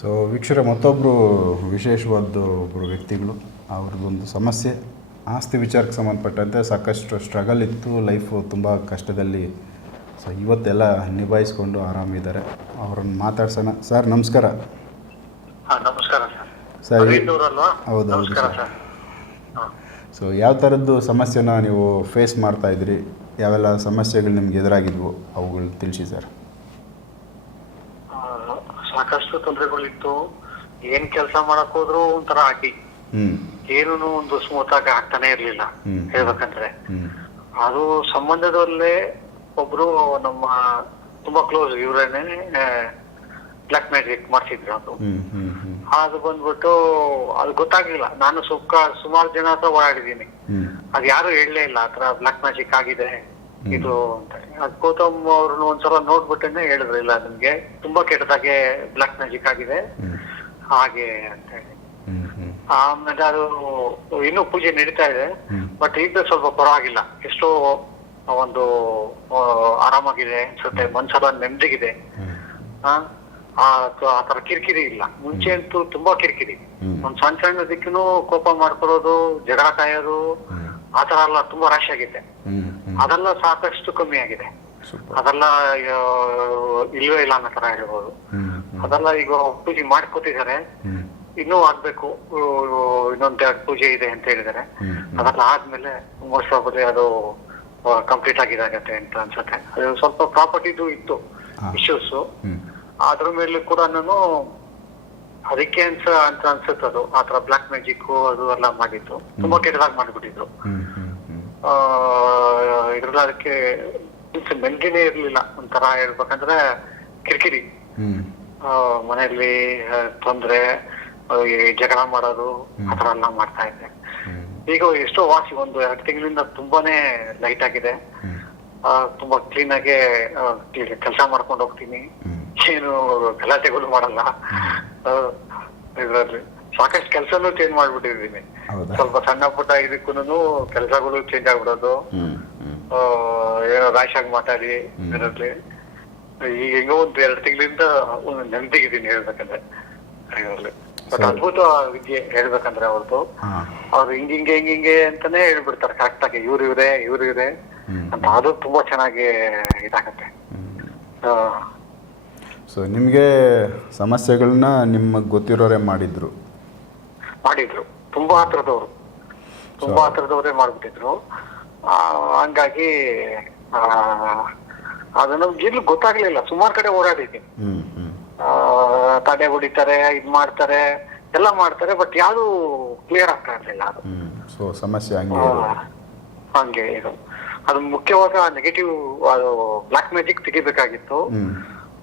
So ವೀಕ್ಷರ ಮತ್ತೊಬ್ಬರು ವಿಶೇಷವಾದ ಒಬ್ಬರು ವ್ಯಕ್ತಿಗಳು. ಅವ್ರದ್ದೊಂದು ಸಮಸ್ಯೆ ಆಸ್ತಿ ವಿಚಾರಕ್ಕೆ ಸಂಬಂಧಪಟ್ಟಂತೆ ಸಾಕಷ್ಟು ಸ್ಟ್ರಗಲ್ ಇತ್ತು. ಲೈಫು ತುಂಬ ಕಷ್ಟದಲ್ಲಿ ಸೊ ಇವತ್ತೆಲ್ಲ ನಿಭಾಯಿಸ್ಕೊಂಡು ಆರಾಮಿದ್ದಾರೆ. ಅವ್ರನ್ನ ಮಾತಾಡ್ಸೋಣ. ಸರ್ ನಮಸ್ಕಾರ. ಹಾ ನಮಸ್ಕಾರ ಸರ್. ಹೌದು, ಹೌದು. ಸರ್. ಸೊ ಯಾವ ಥರದ್ದು ಸಮಸ್ಯೆನ ನೀವು ಫೇಸ್ ಮಾಡ್ತಾ ಇದ್ರಿ? ಯಾವೆಲ್ಲ ಸಮಸ್ಯೆಗಳು ನಿಮ್ಗೆ ಎದುರಾಗಿದ್ವು? ಅವುಗಳು ತಿಳಿಸಿ ಸರ್ ಆ, ಸಾಕಷ್ಟು ತೊಂದರೆಗಳಿತ್ತು ಏನ್ ಕೆಲಸ ಮಾಡಕ್ ಹೋದ್ರು ಒಂಥರ ಅಡ್ಡಿ ಏನೂನು ಏನೂ ಒಂದು ಸ್ಮೂತ್ ಆಗಿ ಆಗ್ತಾನೆ ಇರ್ಲಿಲ್ಲ ಹೇಳ್ಬೇಕಂದ್ರೆ. ಅದು ಸಂಬಂಧದಲ್ಲೇ ಒಬ್ರು ನಮ್ಮ ತುಂಬಾ ಕ್ಲೋಸ್ ಇವ್ರೇನೆ ಬ್ಲಾಕ್ ಮ್ಯಾಜಿಕ್ ಮಾಡ್ತಿದ್ರು ಅದು. ಅದು ಬಂದ್ಬಿಟ್ಟು ಅದು ಗೊತ್ತಾಗ್ಲಿಲ್ಲ. ನಾನು ಸುಕ್ಕ ಸುಮಾರು ಜನ ಹತ್ರ ಓಡಾಡಿದೀನಿ ಅದ್ ಯಾರು ಹೇಳಲೇ ಇಲ್ಲ ಆತರ ಬ್ಲಾಕ್ ಮ್ಯಾಜಿಕ್ ಆಗಿದೆ. ಇದು ಅಂತ. ಅದ್ ಗೌತಮ್ ಅವ್ರನ್ನ ಒಂದ್ಸಲ ನೋಡ್ಬಿಟ್ಟೇನೆ ಹೇಳಿದ್ರು ಇಲ್ಲ ನಿಮ್ಗೆ ತುಂಬಾ ಕೆಟ್ಟದಾಗೆ ಬ್ಲಾಕ್ ಮ್ಯಾಜಿಕ್ ಆಗಿದೆ. ಹಾಗೆ ಅಂತ ಹೇಳಿ. ಆಮೇಲೆ ಅದು ಇನ್ನೂ ಪೂಜೆ ನಡೀತಾ ಇದೆ. ಬಟ್ ಈಗ ಸ್ವಲ್ಪ ಪರವಾಗಿಲ್ಲ. ಎಷ್ಟೋ ಒಂದು ಆರಾಮಾಗಿದೆ ಅನ್ಸುತ್ತೆ ಮನ್ಸೆಲ್ಲ ನೆಮ್ಮದಿಗಿದೆ. ಆ ತರ ಕಿರಿಕಿರಿ ಇಲ್ಲ. ಮುಂಚೆ ಅಂತೂ ತುಂಬಾ ಕಿರಿಕಿರಿ. ಒಂದ್ ಸಣ್ಣ ಸಣ್ಣದಕ್ಕೂ ಕೋಪ ಮಾಡ್ಕೊಳ್ಳೋದು ಜಗಳ ಕಾಯೋದು ಹ್ಞೂ ಆ ತರ ಎಲ್ಲ ತುಂಬಾ ರಾಶಿ ಆಗಿದೆ. ಅದೆಲ್ಲ ಸಾಕಷ್ಟು ಕಮ್ಮಿ ಆಗಿದೆ. ಅದೆಲ್ಲ ಇಲ್ವೇ ಇಲ್ಲ ಅನ್ನೋ ತರ ಹೇಳ್ಬೋದು. ಅದೆಲ್ಲ ಈಗ ಪೂಜೆ ಮಾಡ್ಕೊತಿದ್ದಾರೆ. ಇನ್ನೂ ಆಗ್ಬೇಕು. ಇನ್ನೊಂದ್ ಎರಡು ಪೂಜೆ ಇದೆ ಅಂತ ಹೇಳಿದ್ದಾರೆ. ಹ್ಞೂ ಅದೆಲ್ಲ ಆದ್ಮೇಲೆ ಮೋಸ್ಟ್ ಪ್ರಾಬಲಿ ಅದು ಕಂಪ್ಲೀಟ್ ಆಗಿದಾಗತ್ತೆ ಅಂತ ಅನ್ಸುತ್ತೆ. ಅದು ಸ್ವಲ್ಪ ಪ್ರಾಪರ್ಟಿದು ಇತ್ತು. ಇಶ್ಯೂಸ್ ಅದ್ರ ಮೇಲೆ ಕೂಡ ನಾನು ಅದಕ್ಕೆ ಅಂತ ಅಂತ ಅನ್ಸುತ್ತೆ ಅದು. ಆತರ ಬ್ಲಾಕ್ ಮ್ಯಾಜಿಕ್ ಅದು ಎಲ್ಲ ಮಾಡಿದ್ದು. ತುಂಬಾ ಕೆಟ್ಟದಾಗಿ ಮಾಡಿಬಿಟ್ಟಿದ್ರು. ಇದ್ರಲ್ಲ ಆ ಇದ್ರಲ್ಲಿ ಅದಕ್ಕೆ ಮೆಲ್ಗೆನೆ ಇರ್ಲಿಲ್ಲ. ಒಂಥರ ಹೇಳ್ಬೇಕಂದ್ರೆ ಕಿರಿಕಿರಿ. ಮನೆಯಲ್ಲಿ ತೊಂದ್ರೆ ಈ ಜಗಳ ಮಾಡೋದು ಆತರ ಎಲ್ಲ ಮಾಡ್ತಾ ಇದ್ದೆ. ಈಗ ಎಷ್ಟೋ ವಾಸಿ ಒಂದು ಎರಡು ತಿಂಗಳಿಂದ ತುಂಬಾನೇ ಲೈಟ್ ಆಗಿದೆ. ಆ, ತುಂಬಾ ಕ್ಲೀನ್ ಆಗಿ ಕೆಲಸ ಮಾಡ್ಕೊಂಡು ಹೋಗ್ತೀನಿ. ಏನು ಗಲಾಟೆಗಳು ಮಾಡಲ್ಲ. ಇದರಲ್ಲಿ. ಸಾಕಷ್ಟು ಕೆಲಸನೂ ಚೇಂಜ್ ಮಾಡ್ಬಿಟ್ಟಿದ್ದೀನಿ. ಹೌದಾ? ಸ್ವಲ್ಪ ಸಣ್ಣ ಪುಟ್ಟ ಇದಕ್ಕೂನು ಕೆಲಸಗಳು ಚೇಂಜ್ ಆಗ್ಬಿಡೋದು. ಆ, ಏನೋ ರಾಶ್ ಆಗಿ ಮಾತಾಡಿ ಇದರಲ್ಲಿ. ಈಗ ಹೆಂಗೋ ಒಂದ್ ಎರಡ್ ತಿಂಗಳಿಂದ ಒಂದು ನೆಮ್ಮದಿಗಿದ್ದೀನಿ ಹೇಳ್ಬೇಕಂದ್ರೆ. ಇದರಲ್ಲಿ. ಬಟ್ ಅದ್ಭುತ ವಿದ್ಯೆ ಹೇಳ್ಬೇಕಂದ್ರೆ ಅವ್ರದ್ದು ಹಾಂ. ಅವ್ರು ಹಿಂಗ್ ಹಿಂಗೆ ಹಿಂಗ್ ಹಿಂಗೆ ಅಂತಾನೆ ಹೇಳ್ಬಿಡ್ತಾರೆ ಕರೆಕ್ಟ್ ಆಗಿ ಇವ್ರು ಇವ್ರೆ ಇವ್ರು. ಇವ್ರೆ ಅಂತ ಅದು ತುಂಬಾ ಚೆನ್ನಾಗಿ ಇದಾಗತ್ತೆ. ಆ, ಸೊ ನಿಮಗೆ ಸಮಸ್ಯೆಗಳನ್ನ ನಿಮಗೆ ಗೊತ್ತಿರೋರೇ ಮಾಡಿದ್ರು. ಮಾಡಿದ್ರು. ತುಂಬಾ ಹತ್ರದವರು. ತುಂಬಾ ಹತ್ರದವರೇ ಮಾಡ್ಬಿಟ್ಟಿದ್ರು. ಹಂಗಾಗಿ ಅದು ನಮ್ಗೆ ಗೊತ್ತಾಗ್ಲಿಲ್ಲ. ಸುಮಾರು ಕಡೆ ಓಡಾಡಿದ್ದೀನಿ ತಡೆ ಹೊಡಿತಾರೆ ಇದ್ ಮಾಡ್ತಾರೆ ಎಲ್ಲ ಮಾಡ್ತಾರೆ ಬಟ್ ಯಾರು ಕ್ಲಿಯರ್ ಆಗ್ತಾ ಇರ್ಲಿಲ್ಲ ಅದು. ಸೊ ಸಮಸ್ಯೆ ಹಂಗೆ ಹಂಗೆ ಇದು. ಅದು ಮುಖ್ಯವಾದ ನೆಗೆಟಿವ್ ಅದು ಬ್ಲಾಕ್ ಮ್ಯಾಜಿಕ್ ತೆಗಿಬೇಕಾಗಿತ್ತು.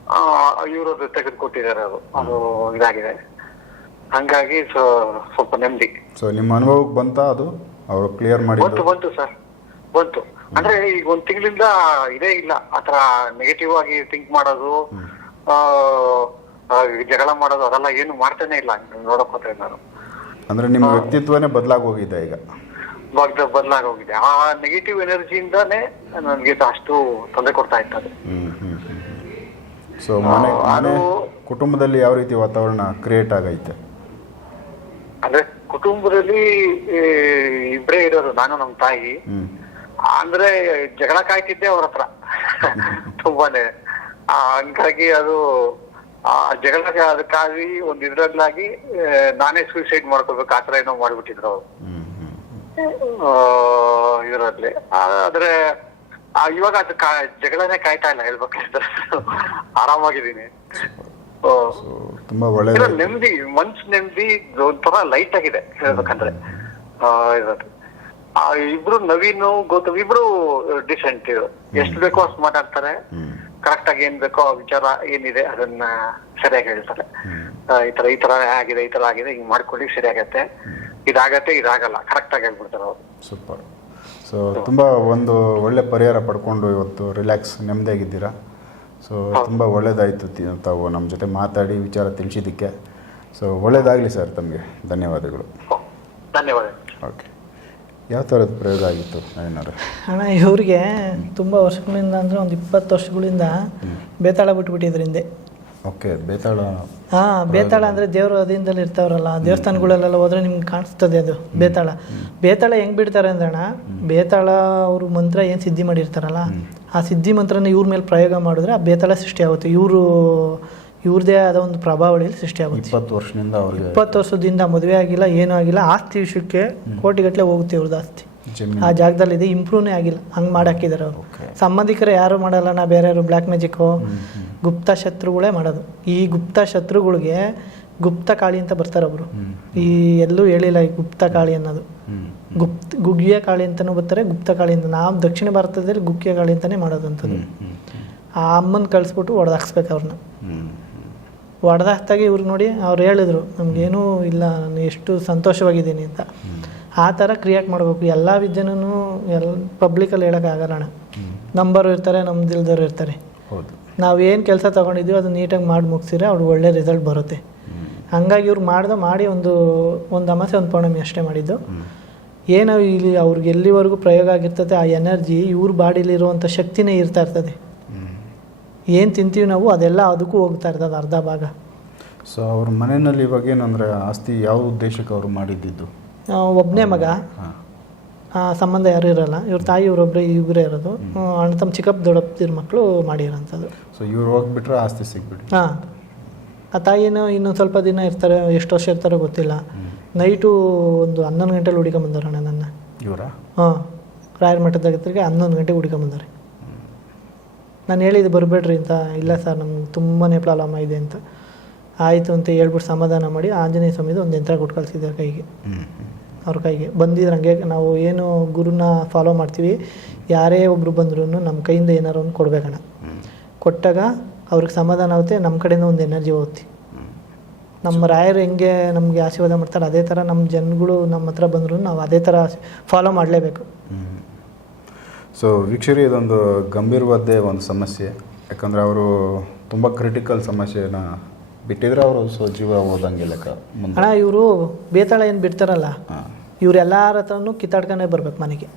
ಹ್ಞೂ ಇವರು ತೆಗೆದು ಕೊಟ್ಟಿದ್ದಾರೆ ಅದು. ಅದು ಇದಾಗಿದೆ. ಹಂಗಾಗಿ ಸೊ ಸ್ವಲ್ಪ ನೆಮ್ಮದಿ. ಸೊ ನಿಮ್ಮ ಅನುಭವಕ್ಕೆ ಬಂತ ಅದು? ಅವರು ಕ್ಲಿಯರ್ ಬಂತು ಬಂತು ಸರ್. ಬಂತು. ಅಂದ್ರೆ ಈಗ ಒಂದ್ ತಿಂಗಳಿಂದ ಇದೇ ಇಲ್ಲ. ಆತರ ನೆಗೆಟಿವ್ ಆಗಿ ಥಿಂಕ್ ಮಾಡೋದು ಆ, ಆ, ಜಗಳ ಮಾಡೋದು ಅದೆಲ್ಲ ಏನು ಮಾಡ್ತಾನೆ ಇಲ್ಲ. ನೋಡಕ್ ಹೋದ್ರೆ ನಾನು. ಅಂದ್ರೆ ನಿಮ್ಮ ವ್ಯಕ್ತಿತ್ವನೇ ಬದಲಾಗಿ ಹೋಗಿದೆ ಈಗ? ಬದಲಾಗಿ ಹೋಗಿದೆ. ಆ ನೆಗೆಟಿವ್ ಎನರ್ಜಿಯಿಂದಾನೇ ನನ್ಗೆ ಅಷ್ಟು ತೊಂದರೆ ಕೊಡ್ತಾ ಇತ್ತು ಅದು. ಸೊ ಮನೆ ಮನೆ ಕುಟುಂಬದಲ್ಲಿ ಯಾವ ರೀತಿ ವಾತಾವರಣ ಕ್ರಿಯೇಟ್ ಆಗೈತೆ? ಅಂದ್ರೆ ಕುಟುಂಬದಲ್ಲಿ ಇಬ್ಬರೇ ಇರೋರು ನಾನು ನಮ್ಮ ತಾಯಿ. ಅಂದ್ರೆ ಜಗಳ ಕಾಯ್ತಿದ್ದೆ ಅವ್ರ ಹತ್ರ. ತುಂಬಾನೇ. ಹಂಗಾಗಿ ಅದು ಆ ಜಗಳ ಅದಕ್ಕಾಗಿ ಒಂದ್ ಇದ್ರಲ್ಲಾಗಿ ನಾನೇ ಸೂಸೈಡ್ ಮಾಡ್ಕೋಬೇಕು ಆತರ ಏನೋ ಮಾಡ್ಬಿಟ್ಟಿದ್ರು ಅವ್ರು. ಇದರಲ್ಲಿ. ಆದ್ರೆ ಆ, ಇವಾಗ ಅದು ಕಾ ಜಗಳನೇ ಕಾಯ್ತಾ ಇಲ್ಲ ಹೇಳ್ಬೇಕಂದ್ರೆ ಆರಾಮಾಗಿದ್ದೀನಿ. ಒಳ್ಳೆಯದು ಇರೋ ನೆಮ್ಮದಿ ಮನ್ಸ್ ನೆಮ್ಮದಿ ಒಂಥರ ಲೈಟ್ ಆಗಿದೆ ಹೇಳ್ಬೇಕಂದ್ರೆ. ಆ, ಇರೋದು ಆ, ಇಬ್ರು ನವೀನ್ ಗೌತಮ್ ಇಬ್ರು ಡಿಸೆಂಟ್ ಎಷ್ಟು ಬೇಕೋ ಅಷ್ಟು ಮಾತಾಡ್ತಾರೆ. ಕರೆಕ್ಟ್ ಆಗಿ ಏನ್ ಬೇಕೋ ಆ ವಿಚಾರ ಏನಿದೆ ಅದನ್ನ ಸರಿಯಾಗಿ ಹೇಳ್ತಾರೆ. ಆ, ಈ ತರ ಈ ತರ ಆಗಿದೆ ಈ ತರ ಆಗಿದೆ ಹಿಂಗ್ ಮಾಡ್ಕೊಳ್ಳಿ ಸರಿಯಾಗತ್ತೆ. ಆಗತ್ತೆ ಇದಾಗತ್ತೆ ಇದಾಗಲ್ಲ. ಕರೆಕ್ಟ್ ಆಗಿ ಹೇಳ್ಬಿಡ್ತಾರೆ ಅವ್ರು. ಸೂಪರ್ ಸೊ ತುಂಬ ಒಂದು ಒಳ್ಳೆ ಪರಿಹಾರ ಪಡ್ಕೊಂಡು ಇವತ್ತು ರಿಲ್ಯಾಕ್ಸ್ ನೆಮ್ಮದಿಯಾಗಿದ್ದೀರಾ? ಸೊ ತುಂಬ ಒಳ್ಳೆಯದಾಯಿತು ತಾವು ನಮ್ಮ ಜೊತೆ ಮಾತಾಡಿ ವಿಚಾರ ತಿಳಿಸಿದ್ದಕ್ಕೆ. ಸೊ ಒಳ್ಳೆಯದಾಗಲಿ ಸರ್ ತಮಗೆ. ಧನ್ಯವಾದಗಳು. ಧನ್ಯವಾದ ಓಕೆ ಯಾವ ಥರದ ಪ್ರಯೋಗ ಆಗಿತ್ತು ಏನಾರು ಅಣ್ಣ ಇವ್ರಿಗೆ ತುಂಬ ವರ್ಷಗಳಿಂದ ಅಂದರೆ ಒಂದು ಇಪ್ಪತ್ತು ವರ್ಷಗಳಿಂದ ಬೇತಾಳ ಬಿಟ್ಬಿಟ್ಟಿದ್ರು ಹಿಂದೆ. ಓಕೆ ಬೇತಾಳ ಹಾಂ ಬೇತಾಳ ಅಂದರೆ ದೇವ್ರ ಅಧೀನದಲ್ಲಿ ಇರ್ತಾವ್ರಲ್ಲ. ದೇವಸ್ಥಾನಗಳಲ್ಲೆಲ್ಲ ಹೋದ್ರೆ ನಿಮ್ಗೆ ಕಾಣಿಸ್ತದೆ ಅದು. ಬೇತಾಳ. ಬೇತಾಳ ಹೆಂಗ್ ಬಿಡ್ತಾರೆ ಅಂದ್ರಣ ಬೇತಾಳ ಅವರು ಮಂತ್ರ ಏನು ಸಿದ್ಧಿ ಮಾಡಿರ್ತಾರಲ್ಲ ಆ ಸಿದ್ಧಿ ಮಂತ್ರನ ಇವ್ರ ಮೇಲೆ ಪ್ರಯೋಗ ಮಾಡಿದ್ರೆ ಆ ಬೇತಾಳ ಸೃಷ್ಟಿ ಆಗುತ್ತೆ. ಇವರು ಇವ್ರದೇ ಆದ ಒಂದು ಪ್ರಭಾವಳಿಯಲ್ಲಿ ಸೃಷ್ಟಿ ಆಗುತ್ತೆ. ಇಪ್ಪತ್ತು ವರ್ಷದಿಂದ ಅವ್ರಿಗೆ ಇಪ್ಪತ್ತು ವರ್ಷದಿಂದ ಮದುವೆ ಆಗಿಲ್ಲ ಏನೂ ಆಗಿಲ್ಲ ಆಸ್ತಿ ವಿಷಯಕ್ಕೆ ಕೋಟಿಗಟ್ಟಲೆ ಹೋಗುತ್ತೆ ಇವ್ರದ್ದು ಆಸ್ತಿ. ಆ ಜಾಗದಲ್ಲಿ ಇದೆ ಇಂಪ್ರೂವ್ನೇ ಆಗಿಲ್ಲ ಹಂಗೆ ಮಾಡಾಕಿದ್ದಾರೆ ಅವರು. ಸಂಬಂಧಿಕರು ಯಾರು ಮಾಡಲ್ಲ ನಾ ಬೇರೆ ಯಾರು ಬ್ಲ್ಯಾಕ್ ಮ್ಯಾಜಿಕ್ಕು ಗುಪ್ತ ಶತ್ರುಗಳೇ ಮಾಡೋದು. ಈ ಗುಪ್ತ ಶತ್ರುಗಳಿಗೆ ಗುಪ್ತ ಕಾಳಿ ಅಂತ ಬರ್ತಾರೆ ಒಬ್ರು ಈ ಎಲ್ಲೂ ಹೇಳಿಲ್ಲ ಈ ಗುಪ್ತ ಕಾಳಿ ಅನ್ನೋದು. ಗುಪ್ತ ಗುಗ್ಗಿಯ ಕಾಳಿ ಅಂತಲೂ ಬರ್ತಾರೆ ಗುಪ್ತ ಕಾಳಿ ಅಂತ. ನಾವು ದಕ್ಷಿಣ ಭಾರತದಲ್ಲಿ ಗುಗ್ಗಿಯ ಕಾಳಿ ಅಂತಲೇ ಮಾಡೋದಂಥದ್ದು ಆ ಅಮ್ಮನ ಕಳಿಸ್ಬಿಟ್ಟು ಹೊಡೆದಾಕ್ಸ್ಬೇಕು ಅವ್ರನ್ನ ಹ್ಞೂ ಹೊಡೆದಾಕ್ದಾಗೆ ಇವ್ರಿಗೆ ನೋಡಿ ಅವ್ರು ಹೇಳಿದ್ರು ನಮಗೇನೂ ಇಲ್ಲ ನಾನು ಎಷ್ಟು ಸಂತೋಷವಾಗಿದ್ದೀನಿ ಅಂತ. ಆ ಥರ ಕ್ರಿಯೇಟ್ ಮಾಡಬೇಕು. ಎಲ್ಲ ವಿದ್ಯೆನೂ ಎಲ್ಲ ಪಬ್ಲಿಕಲ್ಲಿ ಹೇಳೋಕ್ಕಾಗಲ್ಲ ನಂಬರು ಇರ್ತಾರೆ ನಮ್ದಿಲ್ದವ್ರು ಇರ್ತಾರೆ. ಹೌದು. ನಾವು ಏನು ಕೆಲಸ ತೊಗೊಂಡಿದ್ದೀವಿ ಅದು ನೀಟಾಗಿ ಮಾಡಿ ಮುಗಿಸಿದ್ರೆ ಅವ್ರಿಗೆ ಒಳ್ಳೆ ರಿಸಲ್ಟ್ ಬರುತ್ತೆ. ಹಂಗಾಗಿ ಇವ್ರು ಮಾಡ್ದೆ ಮಾಡಿ ಒಂದು ಒಂದು ಅಮಾಸೆ ಒಂದು ಪೌರ್ಣಮಿ ಅಷ್ಟೇ ಮಾಡಿದ್ದು. ಏನು ಇಲ್ಲಿ ಅವ್ರಿಗೆ ಎಲ್ಲಿವರೆಗೂ ಪ್ರಯೋಗ ಆಗಿರ್ತದೆ ಆ ಎನರ್ಜಿ ಇವ್ರ ಬಾಡಿಲಿರುವಂಥ ಶಕ್ತಿನೇ ಇರ್ತಾ ಇರ್ತದೆ. ಏನು ತಿಂತೀವಿ ನಾವು ಅದೆಲ್ಲ ಅದಕ್ಕೂ ಹೋಗ್ತಾ ಇರ್ತದೆ ಅರ್ಧ ಭಾಗ. ಸೊ ಅವ್ರ ಮನೆಯಲ್ಲಿ ಇವಾಗ ಏನಂದರೆ ಆಸ್ತಿ ಯಾವ ಉದ್ದೇಶಕ್ಕೆ ಅವರು ಮಾಡಿದ್ದಿದ್ದು ಒಬ್ಬನೇ ಮಗ. ಸಂಬಂಧ ಯಾರು ಇರಲ್ಲ. ಇವ್ರ ತಾಯಿ ಇವರೊಬ್ಬರು ಇಬ್ಬರೇ ಇರೋದು. ಅಣ್ಣ ತಮ್ಮ ಚಿಕ್ಕಪ್ಪ ದೊಡ್ಡಪ್ಪದಿರ ಮಕ್ಕಳು ಮಾಡಿರೋಂಥದ್ದು. ಸೊ ಇವ್ರು ಹೋಗ್ಬಿಟ್ರೆ ಆಸ್ತಿ ಸಿಗ್ಬಿಟ್ಟು ಹಾಂ. ಆ ತಾಯಿನೂ ಇನ್ನೊಂದು ಸ್ವಲ್ಪ ದಿನ ಇರ್ತಾರೆ ಎಷ್ಟು ವರ್ಷ ಇರ್ತಾರೋ ಗೊತ್ತಿಲ್ಲ. ನೈಟು ಒಂದು ಹನ್ನೊಂದು ಗಂಟೆಲಿ ಬಂದಾರೆ ನನ್ನ. ಇವರ? ಹಾಂ. ರಾಯರ ಮಠದ ಹತ್ರಕ್ಕೆ ಹನ್ನೊಂದು ಗಂಟೆಗೆ ಬಂದಾರೆ ನಾನು ಹೇಳಿದ್ದು ಬರಬೇಡ್ರಿ ಅಂತ. ಇಲ್ಲ ಸರ್ ನಮ್ಗೆ ತುಂಬಾ ಪ್ರಾಬ್ಲಮ್ ಇದೆ ಅಂತ. ಆಯಿತು ಅಂತ ಹೇಳ್ಬಿಟ್ಟು ಸಮಾಧಾನ ಮಾಡಿ ಆಂಜನೇಯ ಸ್ವಾಮಿದು ಒಂದು ಯಂತ್ರ ಕೊಟ್ಟು ಕಳಿಸಿದ್ದಾರೆ ಕೈಗೆ. ಅವ್ರ ಕೈಗೆ. ಬಂದಿದ್ರೆ ಹಂಗೆ ನಾವು ಏನು ಗುರುನ ಫಾಲೋ ಮಾಡ್ತೀವಿ ಯಾರೇ ಒಬ್ಬರು ಬಂದ್ರೂ ನಮ್ಮ ಕೈಯಿಂದ ಏನಾರು ಒಂದು ಕೊಡಬೇಕಣ್ಣ ಕೊಟ್ಟಾಗ ಅವ್ರಿಗೆ ಸಮಾಧಾನ ಆಗುತ್ತೆ ನಮ್ಮ ಕಡೆಯಿಂದ ಒಂದು ಎನರ್ಜಿ ಹೋಗುತ್ತೆ. ನಮ್ಮ ರಾಯರು ಹೆಂಗೆ ನಮಗೆ ಆಶೀರ್ವಾದ ಮಾಡ್ತಾರೆ ಅದೇ ಥರ ನಮ್ಮ ಜನಗಳು ನಮ್ಮ ಹತ್ರ ಬಂದರೂ ನಾವು ಅದೇ ಥರ ಫಾಲೋ ಮಾಡಲೇಬೇಕು. ಸೊ ವೀಕ್ಷರಿ ಇದೊಂದು ಗಂಭೀರವಾದ್ದೇ ಒಂದು ಸಮಸ್ಯೆ. ಯಾಕಂದರೆ ಅವರು ತುಂಬ ಕ್ರಿಟಿಕಲ್ ಸಮಸ್ಯೆನ ಬಿಟ್ಟಿದ್ರೆ ಅವರು ಸೊ ಜೀವ ಹೋದಂಗೆ ಲೆಕ್ಕ ಅಣ್ಣ ಇವರು ಬೇತಾಳ ಏನು ಬಿಡ್ತಾರಲ್ಲ. ಹಾಂ ಇವ್ರು ಎಲ್ಲರ ಹತ್ರನೂ ಕಿತ್ತಾಡ್ಕೊಂಡೇ ಬರ್ಬೇಕು ಮನೆಗೆ.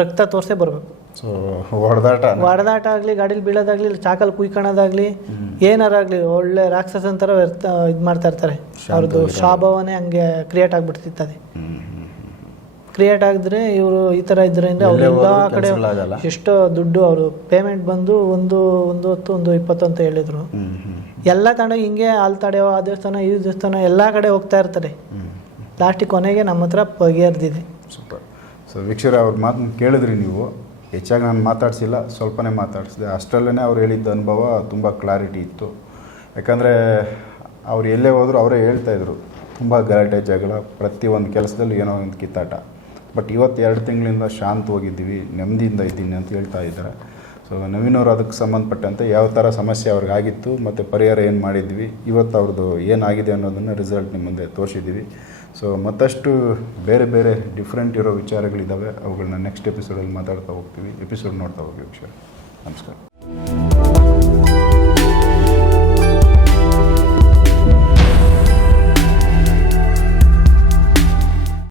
ರಕ್ತ ತೋರಿಸೇ ಬರಬೇಕು. ಸೊ ಹೊಡೆದಾಟ ಹೊಡೆದಾಟ ಆಗಲಿ ಗಾಡೀಲಿ ಬೀಳೋದಾಗ್ಲಿ ಚಾಕಲ್ ಕುಯ್ಕೊಳೋದಾಗ್ಲಿ ಏನಾರಾಗಲಿ ಒಳ್ಳೆ ರಾಕ್ಷಸ ಅಂತಾರ ಇದು ಮಾಡ್ತಾ ಇರ್ತಾರೆ. ಅವ್ರದ್ದು ಶಾಭವನೇ ಹಂಗೆ ಕ್ರಿಯೇಟ್ ಆಗಿಬಿಡ್ತಿರ್ತದೆ ಕ್ರಿಯೇಟ್ ಆಗಿದ್ರೆ ಇವರು ಈ ಥರ ಇದ್ರಿಂದ ಅವ್ರು ಎಲ್ಲೇ ಕಡೆ. ಎಷ್ಟೋ ದುಡ್ಡು ಅವರು ಪೇಮೆಂಟ್ ಬಂದು ಒಂದು ಒಂದು ಹೊತ್ತು ಒಂದು ಇಪ್ಪತ್ತು ಅಂತ ಹೇಳಿದ್ರು. ಎಲ್ಲ ತಗೊಂಡು ಹಿಂಗೆ ಅಲ್ಲಿ ತಡೆಯೋ ಆ ದೇವಸ್ಥಾನ ಈ ದೇವಸ್ಥಾನ ಎಲ್ಲ ಕಡೆ ಹೋಗ್ತಾ ಇರ್ತಾರೆ ಹ್ಞೂ ಲಾಸ್ಟಿಗೆ ಕೊನೆಗೆ ನಮ್ಮ ಹತ್ರ ಬಗೆಹರಿದಿದೆ. ಸೂಪರ್. ಸೊ ವೀಕ್ಷರ ಅವ್ರ ಮಾತನ್ನು ಕೇಳಿದ್ರಿ ನೀವು. ಹೆಚ್ಚಾಗಿ ನಾನು ಮಾತಾಡಿಸಿಲ್ಲ, ಸ್ವಲ್ಪನೇ ಮಾತಾಡಿಸಿದೆ. ಅಷ್ಟರಲ್ಲೇ ಅವ್ರು ಹೇಳಿದ್ದ ಅನುಭವ ತುಂಬ ಕ್ಲಾರಿಟಿ ಇತ್ತು. ಯಾಕಂದರೆ, ಅವ್ರು ಎಲ್ಲೇ ಹೋದರೂ ಅವರೇ ಹೇಳ್ತಾಯಿದ್ರು ತುಂಬ ಗಲಾಟೆ, ಜಗಳ ಪ್ರತಿಯೊಂದು ಕೆಲಸದಲ್ಲೂ ಏನೋ ಒಂದು ಕಿತ್ತಾಟ. ಬಟ್ ಇವತ್ತು ಎರಡು ತಿಂಗಳಿಂದ ಶಾಂತ ಹೋಗಿದ್ದೀವಿ, ನೆಮ್ಮದಿಯಿಂದ ಇದ್ದೀನಿ ಅಂತ ಹೇಳ್ತಾ ಇದ್ದಾರೆ. ಸೊ ನವೀನವ್ರು ಅದಕ್ಕೆ ಸಂಬಂಧಪಟ್ಟಂತೆ ಯಾವ ಥರ ಸಮಸ್ಯೆ ಅವ್ರಿಗಾಗಿತ್ತು ಮತ್ತು ಪರಿಹಾರ ಏನು ಮಾಡಿದ್ವಿ, ಇವತ್ತು ಅವ್ರದ್ದು ಏನಾಗಿದೆ ಅನ್ನೋದನ್ನು ರಿಸಲ್ಟ್ ನಿಮ್ಮ ಮುಂದೆ ತೋರಿಸಿದ್ದೀವಿ. ಸೊ ಮತ್ತಷ್ಟು ಬೇರೆ ಬೇರೆ ಡಿಫ್ರೆಂಟ್ ಇರೋ ವಿಚಾರಗಳಿದ್ದಾವೆ ಅವುಗಳನ್ನ ನೆಕ್ಸ್ಟ್ ಎಪಿಸೋಡಲ್ಲಿ ಮಾತಾಡ್ತಾ ಹೋಗ್ತೀವಿ. ಎಪಿಸೋಡ್ ನೋಡ್ತಾ ಹೋಗಿ ವಿಷಯ ನಮಸ್ಕಾರ.